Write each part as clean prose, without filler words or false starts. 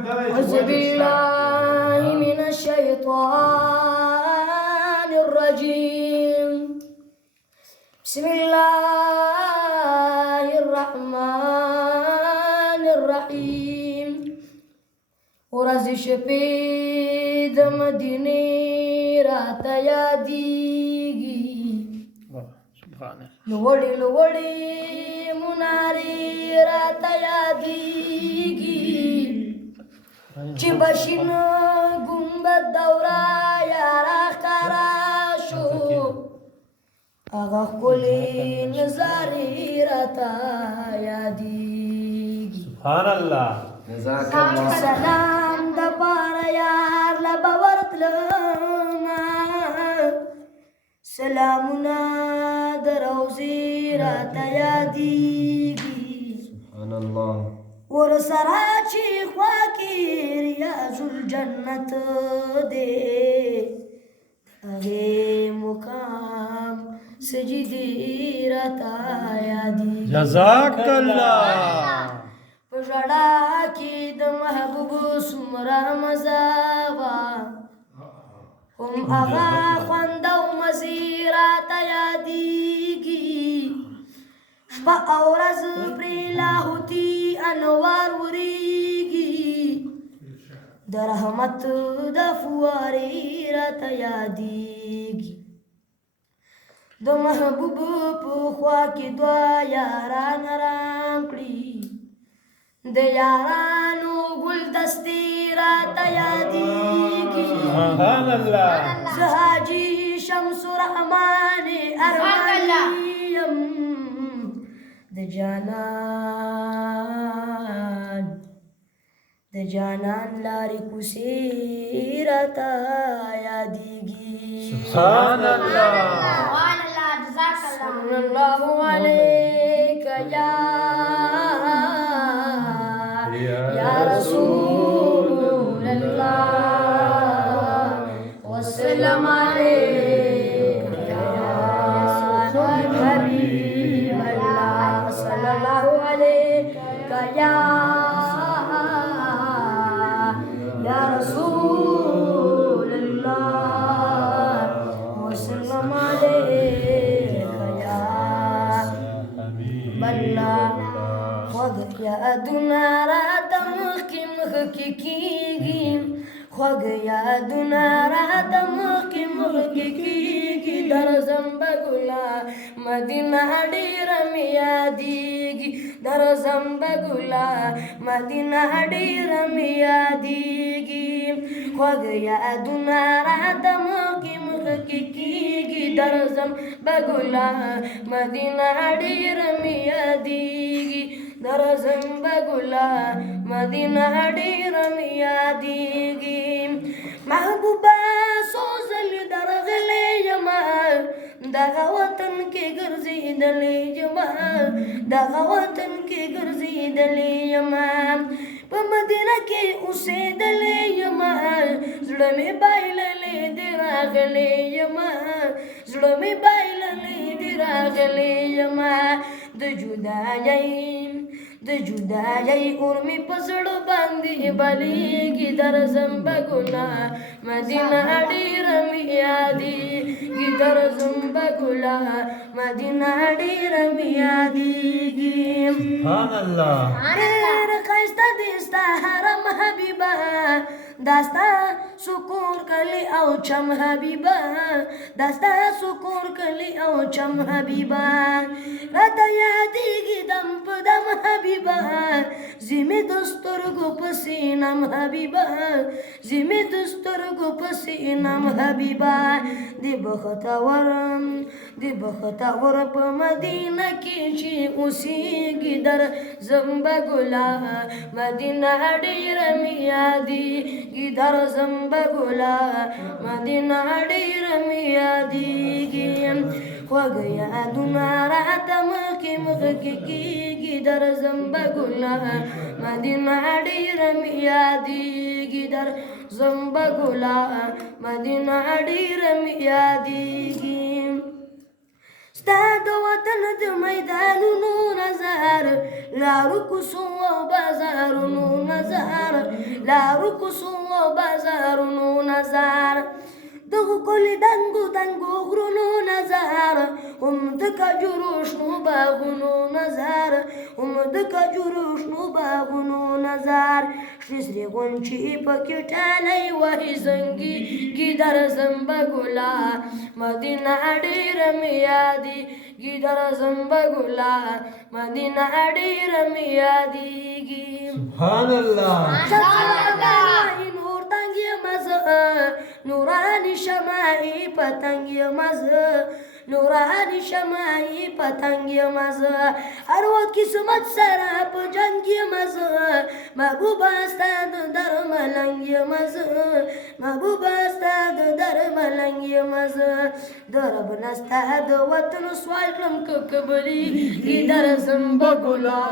أعوذ بالله من الشيطان الرجيم. بسم الله الرحمن الرحيم. ورځې شپې د مدینې راته یادېږي، لوړې لوړې منارې راته یادېږي، چې بشین ګنبد دوره یاره ښکاره شو، هغه ښکلې نظارې راته یادېږي. سبحان الله. سلام د پاره یار له به ورتلمه، سلامونه د روضې راته یادېږي. سبحان الله. ورسره چې خوا کې ریاض الجنت دی، هغې مقام سجدې راته یادېږي. جزاک الله. په ژړا کې د محبوب څومره مزه وه، هم هغه خوند او مزې راته یادېږي. شپه او ورځ پرې لاهوتي انوار ورېږي، د رحمت د فوارې راته یادېږي. د محبوب په خوا کې دوه یاران آرام کړي، د یارانو ګلدستې راته یادېږي. سبحان الله. زه حاجي شمس الرحمن ارماني یم، د جانان لارې کوڅې راته یادېږي. سبحان الله. صلی الله علیک یا رسول الله، وسلم علیک یا حبیب الله، صلی الله علیک یا رسول الله، وسلم علیک یا حبیب الله. خوږ یادونه راته مخکې مخکې کېږي، خوږ یادونه راته مخکې مخکې کېږي، درځم به ګله مدینه ډېره مې یادېږي، درځم به ګله مدینه ډېره مې یادېږي. خوږ یادونه راته مخکې مخکې کېږي، درځم به ګله مدینه ډېره مې یادېږي، درځم به ګله مدینه ډېره مې یادېږي. محبوبه څو ځلې درغلی یمه، دغه وطن کې ګرځېدلی یمه، دغه وطن کې ګرځېدلی یمه، په مدینه کې اوسېدلی یمه، زړه مې بایللی دی راغلی یمه، زړه مې بایللی دی راغلی یمه. د جدایۍ اور مې په زړه باندې بلیږي، درځم به ګله مدینه ډېره مې یادېږي، درځم به ګله مدینه ډېره مې یادېږي. سبحان الله. ډېر ښایسته دي ستا حرم حبیبه، دا ستا سکور کلی او چم حبیبه، دا ستا سکور کلی او چم حبیبه، راته یادېږي دم په دم حبیبه، زمې د سترګو په سینم حبیبه، زمې د سترګو په سینم حبیبه. د بختور په مدینه کې چې اوسېږي، درځم به ګله مدینه ډېره مې یادېږي، درځم به ګله مدینه ډېره مې یادېږي. خوږ یادونه راته مخکې مخکې کېږي، درځم به ګله مدینه ډېره مې یادېږي، درځم به ګله مدینه ډېره مې یادېږي. ستا د وطن د میدانونو نظر لارو کوڅو او بازارونو نظر لارو کوڅو او بازارونو نظر دغو کلی دنګو دنګو غرونو نظر هم د کجورو شنو باغونو نظر هم د کجورو شنو باغونو نظر شنې سرې غونچې پکې ټالی وهي زنګېږي درځم به ګله مدینه ډېره مې یادېږي درځم به ګله مدینه ډېره مې یادېږي سبحان الله نور تنګ یم زه نوراني شمعې پتنګ یم زه نوراني شمعې پتنګ یم زه هر وخت قسمت سره په جنګ یم زه محبوبه ستا د در ملنګ یم زه محبوبه ستا د در ملنګ یم زه د رب نه ستا د وطن سوال کړم که قبلېږي درځم به ګله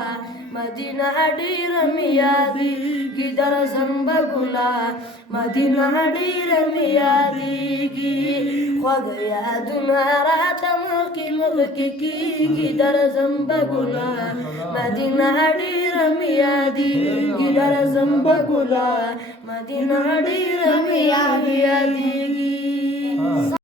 مدینه ډېره مې یادېږي درځم به ګله مدینه ډېره مې یادېږي خوږه یادونه راته مخکې مخکې کېږي درځم به ګله مدینه ډېره مې یادېږي درځم به ګله مدینه ډېره مې یادېږي